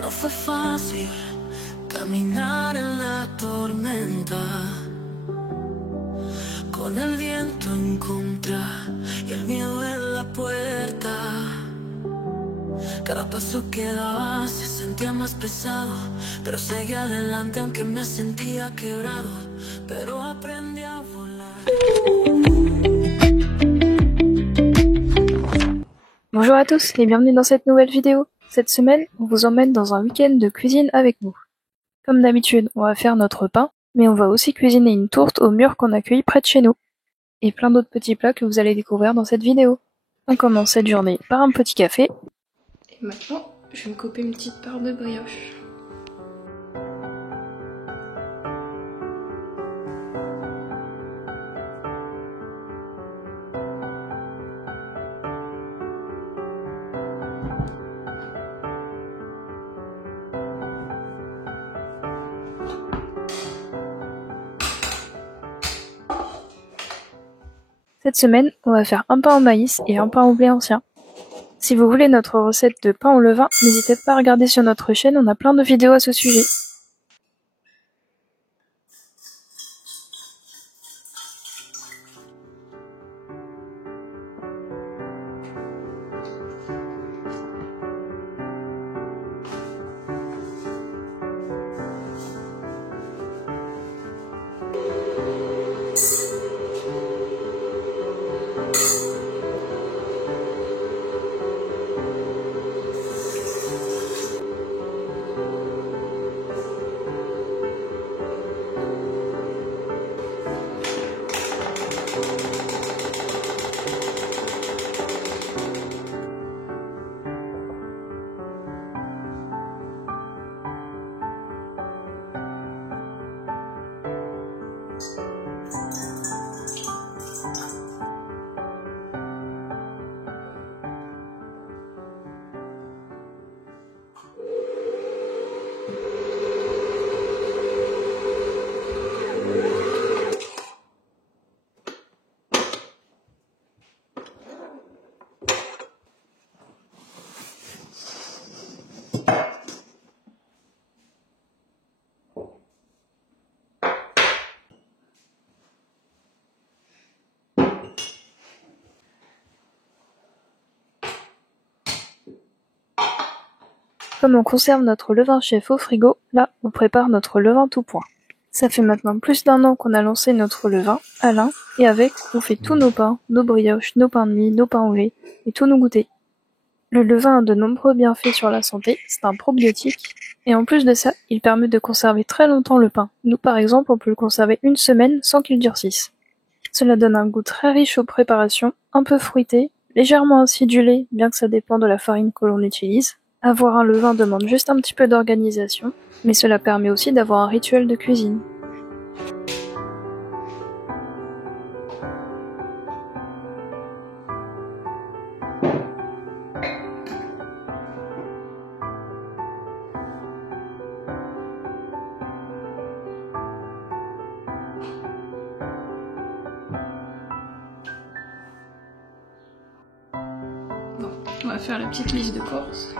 No fue fácil caminar en la tormenta, con el viento en contra y el miedo en la puerta. Cada paso que daba se sentía más pesado, pero seguí adelante aunque me sentía quebrado, pero aprendí a volar. Bonjour à tous et bienvenue dans cette nouvelle vidéo. Cette semaine, on vous emmène dans un week-end de cuisine avec nous. Comme d'habitude, on va faire notre pain, mais on va aussi cuisiner une tourte au mûr qu'on a cueilli près de chez nous. Et plein d'autres petits plats que vous allez découvrir dans cette vidéo. On commence cette journée par un petit café. Et maintenant, je vais me couper une petite part de brioche. Cette semaine, on va faire un pain au maïs et un pain au blé ancien. Si vous voulez notre recette de pain au levain, n'hésitez pas à regarder sur notre chaîne, on a plein de vidéos à ce sujet. Comme on conserve notre levain chef au frigo, là, on prépare notre levain tout point. Ça fait maintenant plus d'1 an qu'on a lancé notre levain, Alain, et avec, on fait tous nos pains, nos brioches, nos pains de mie, nos pains au lait, et tous nos goûters. Le levain a de nombreux bienfaits sur la santé, c'est un probiotique, et en plus de ça, il permet de conserver très longtemps le pain. Nous, par exemple, on peut le conserver 1 semaine sans qu'il durcisse. Cela donne un goût très riche aux préparations, un peu fruité, légèrement acidulé, bien que ça dépend de la farine que l'on utilise. Avoir un levain demande juste un petit peu d'organisation, mais cela permet aussi d'avoir un rituel de cuisine. Bon, on va faire la petite liste de courses.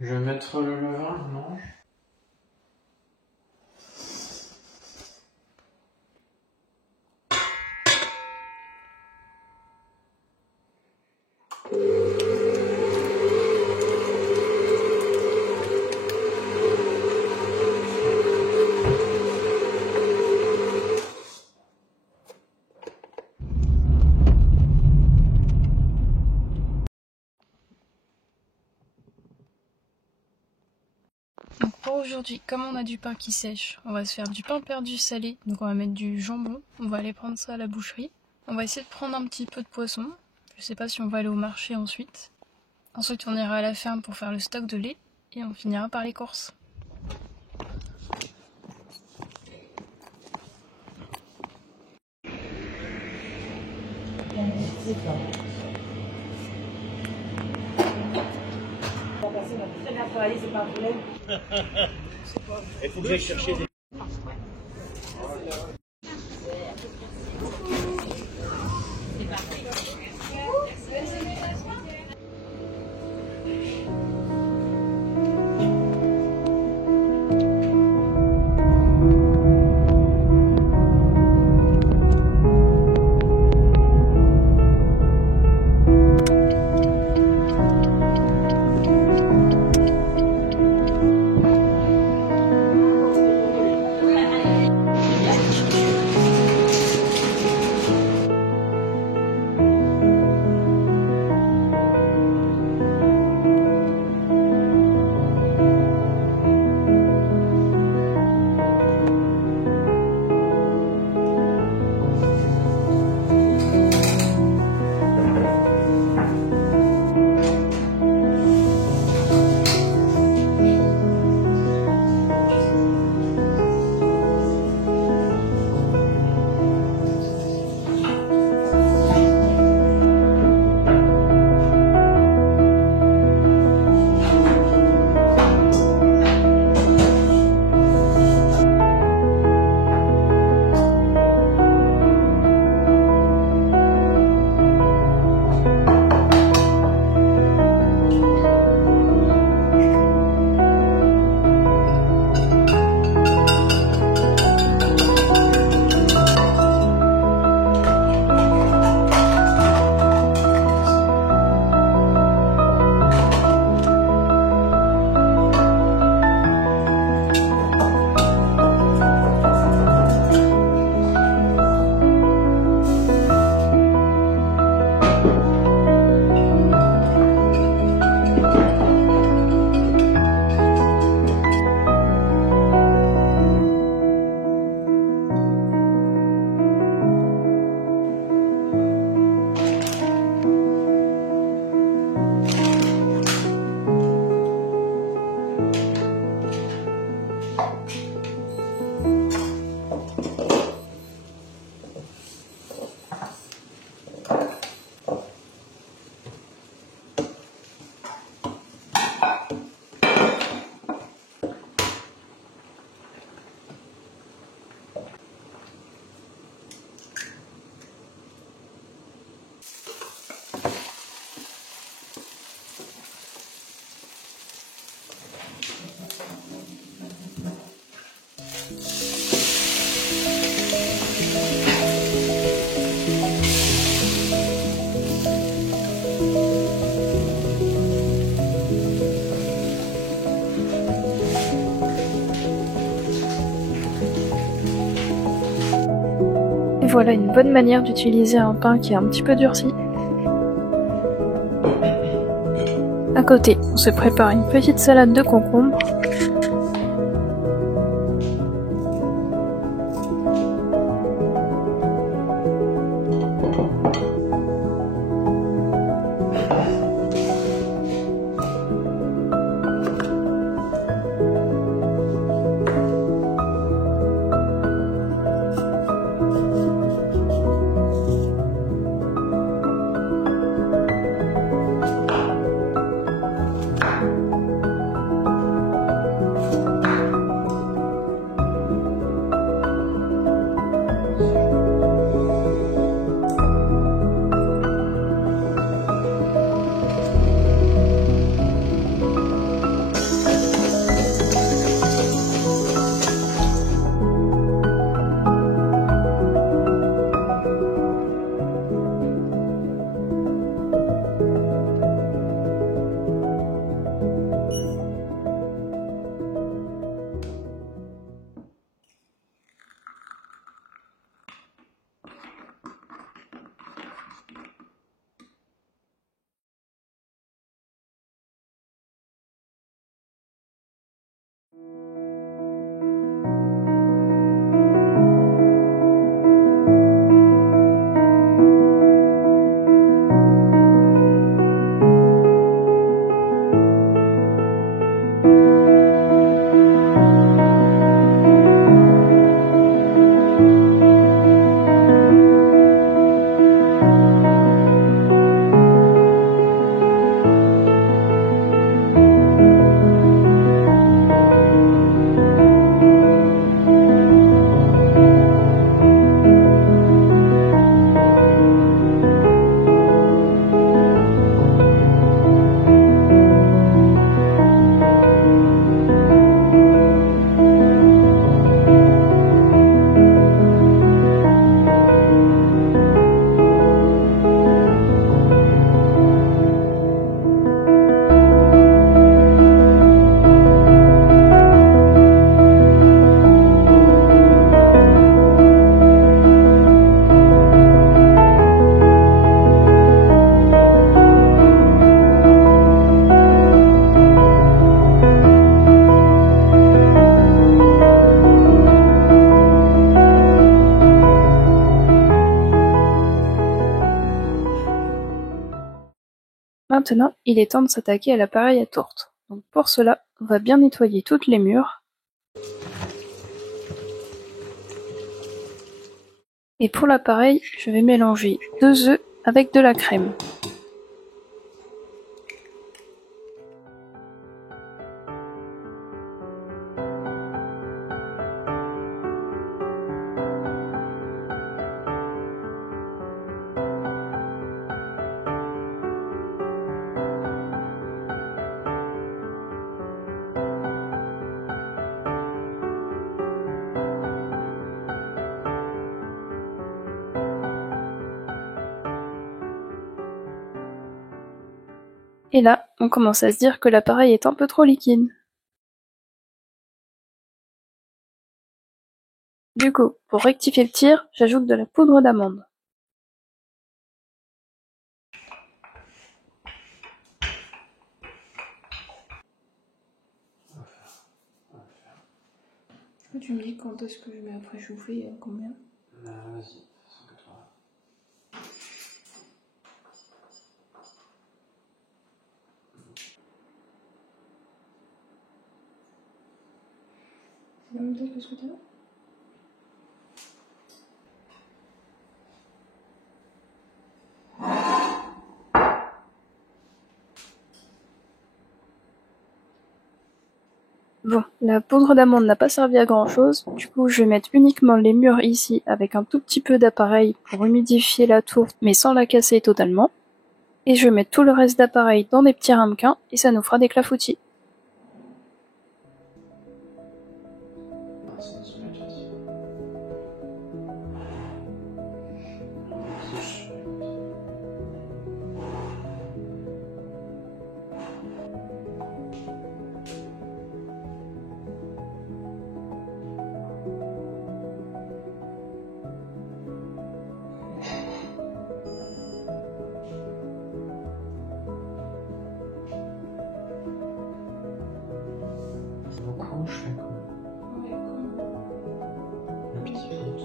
Je vais mettre le levain, non? Donc pour aujourd'hui, comme on a du pain qui sèche, on va se faire du pain perdu salé. Donc on va mettre du jambon, on va aller prendre ça à la boucherie. On va essayer de prendre un petit peu de poisson. Je sais pas si on va aller au marché ensuite. Ensuite on ira à la ferme pour faire le stock de lait et on finira par les courses. Il faut que j'aille chercher des... Voilà une bonne manière d'utiliser un pain qui est un petit peu durci. À côté, on se prépare une petite salade de concombre. maintenant, il est temps de s'attaquer à l'appareil à tourte. Donc pour cela, on va bien nettoyer toutes les murs. Et pour l'appareil, je vais mélanger 2 œufs avec de la crème. Et là, on commence à se dire que l'appareil est un peu trop liquide. Du coup, pour rectifier le tir, j'ajoute de la poudre d'amande. Tu me dis quand est-ce que je mets après chauffer et combien? Vas-y, 180. C'est la même taille que ce que tu as? Bon, la poudre d'amande n'a pas servi à grand chose, du coup je vais mettre uniquement les murs ici avec un tout petit peu d'appareil pour humidifier la tourte mais sans la casser totalement. Et je vais mettre tout le reste d'appareil dans des petits ramequins et ça nous fera des clafoutis. Beaucoup, je fais quoi? Le petit foot.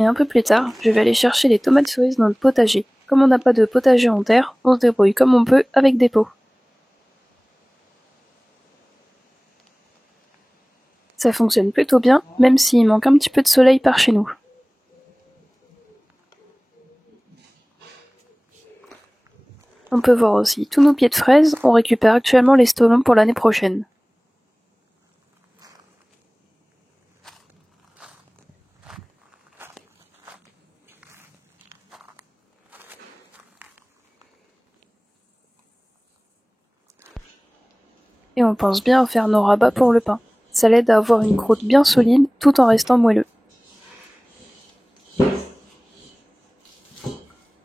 Et un peu plus tard, je vais aller chercher les tomates cerises dans le potager. Comme on n'a pas de potager en terre, on se débrouille comme on peut avec des pots. Ça fonctionne plutôt bien, même s'il manque un petit peu de soleil par chez nous. On peut voir aussi tous nos pieds de fraises, on récupère actuellement les stolons pour l'année prochaine. Et on pense bien à faire nos rabats pour le pain. Ça l'aide à avoir une croûte bien solide tout en restant moelleux.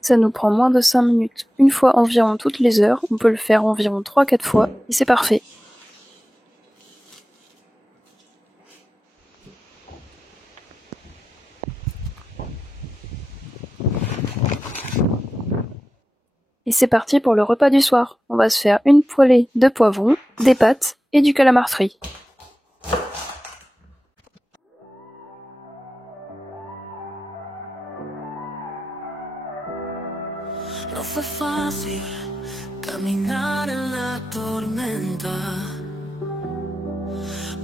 Ça nous prend moins de 5 minutes. Une fois environ toutes les heures, on peut le faire environ 3-4 fois et c'est parfait. Et c'est parti pour le repas du soir. On va se faire une poêlée de poivrons, des pâtes et du calamar frit. No fue fácil caminar en la tormenta,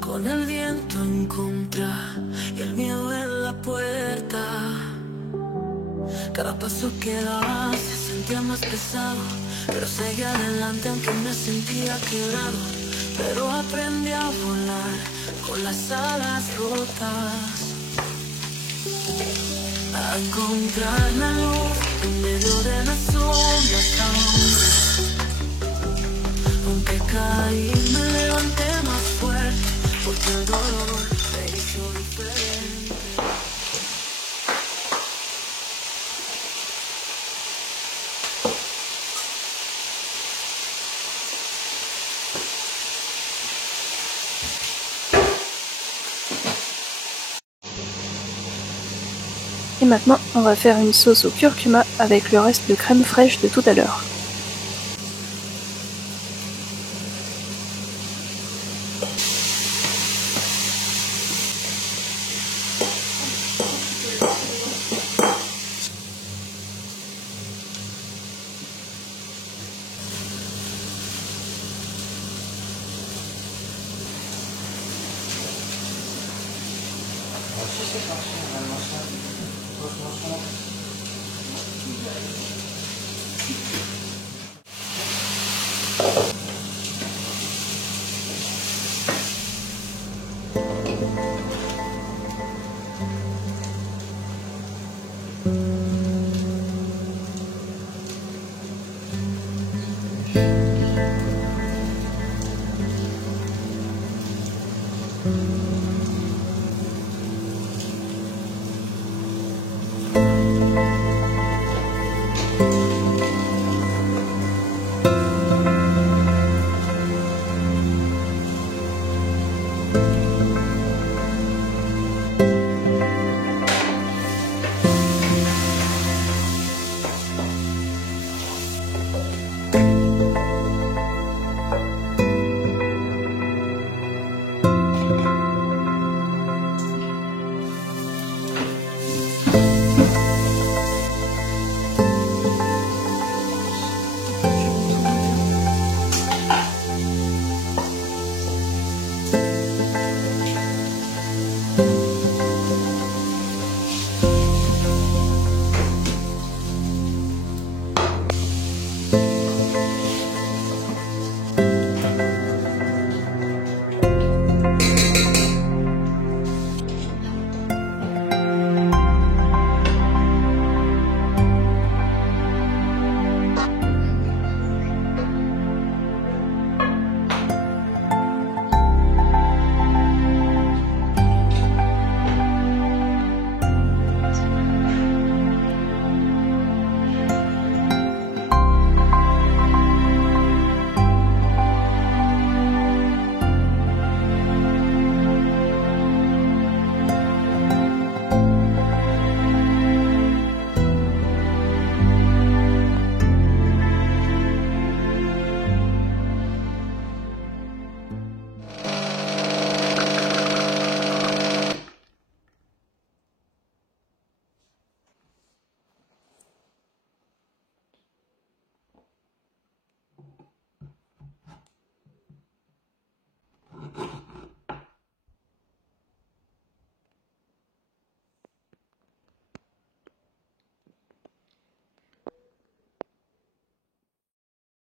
con el viento en contra y el miedo en la puerta. Cada paso que daba se sentía más pesado, pero seguí adelante aunque me sentía quebrado. Pero aprendí a volar con las alas rotas. a encontrar la luz en medio de las sombras aún. Aunque caí, me levanté más fuerte, porque el dolor me hizo diferente. Et maintenant, on va faire une sauce au curcuma avec le reste de crème fraîche de tout à l'heure. Si c'est parti, normalement ça. Franchement.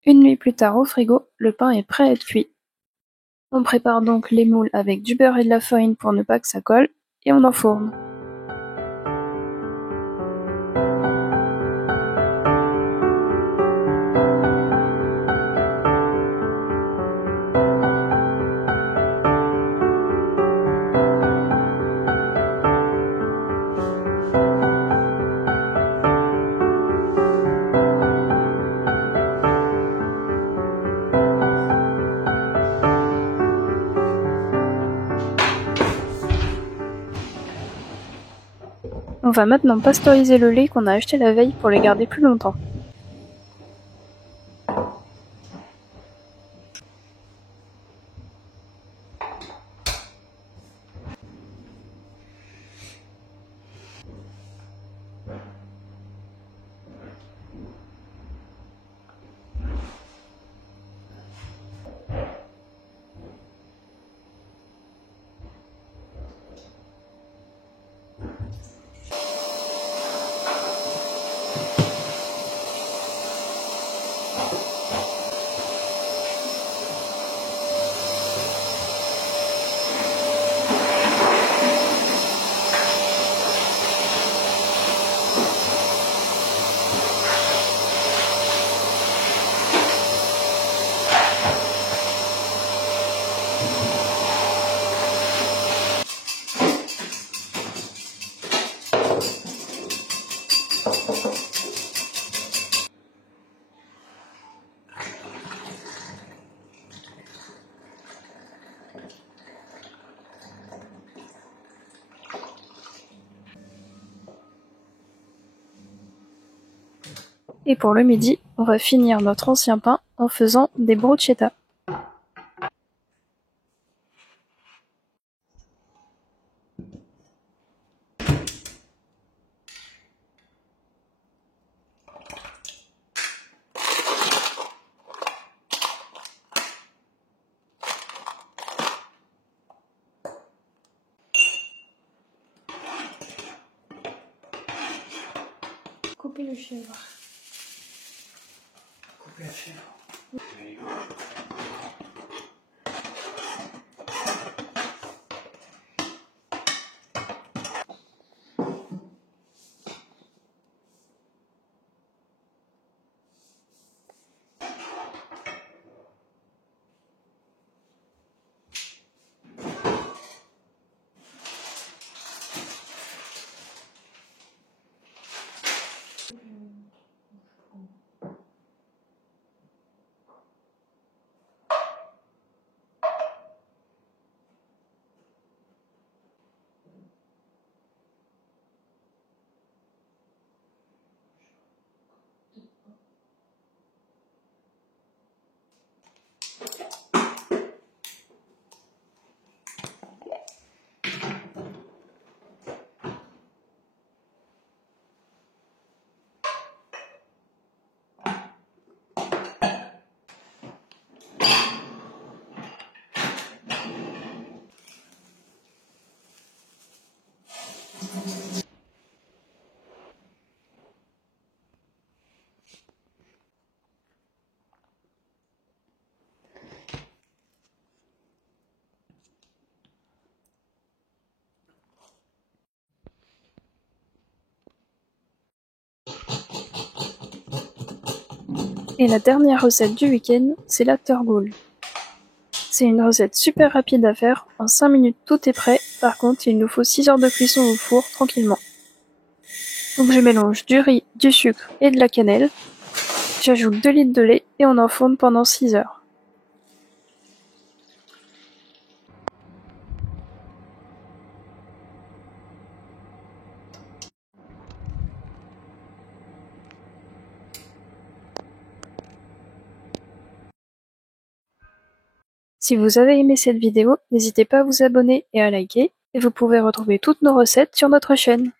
Une nuit plus tard au frigo, le pain est prêt à être cuit. On prépare donc les moules avec du beurre et de la farine pour ne pas que ça colle, et on enfourne. On va maintenant pasteuriser le lait qu'on a acheté la veille pour le garder plus longtemps. Et pour le midi, on va finir notre ancien pain en faisant des bruschetta. Couper le chèvre. Couper la chèvre. Et la dernière recette du week-end, c'est la turgoule. C'est une recette super rapide à faire, en 5 minutes tout est prêt, par contre il nous faut 6 heures de cuisson au four tranquillement. Donc je mélange du riz, du sucre et de la cannelle, j'ajoute 2 litres de lait et on enfourne pendant 6 heures. Si vous avez aimé cette vidéo, n'hésitez pas à vous abonner et à liker, et vous pouvez retrouver toutes nos recettes sur notre chaîne.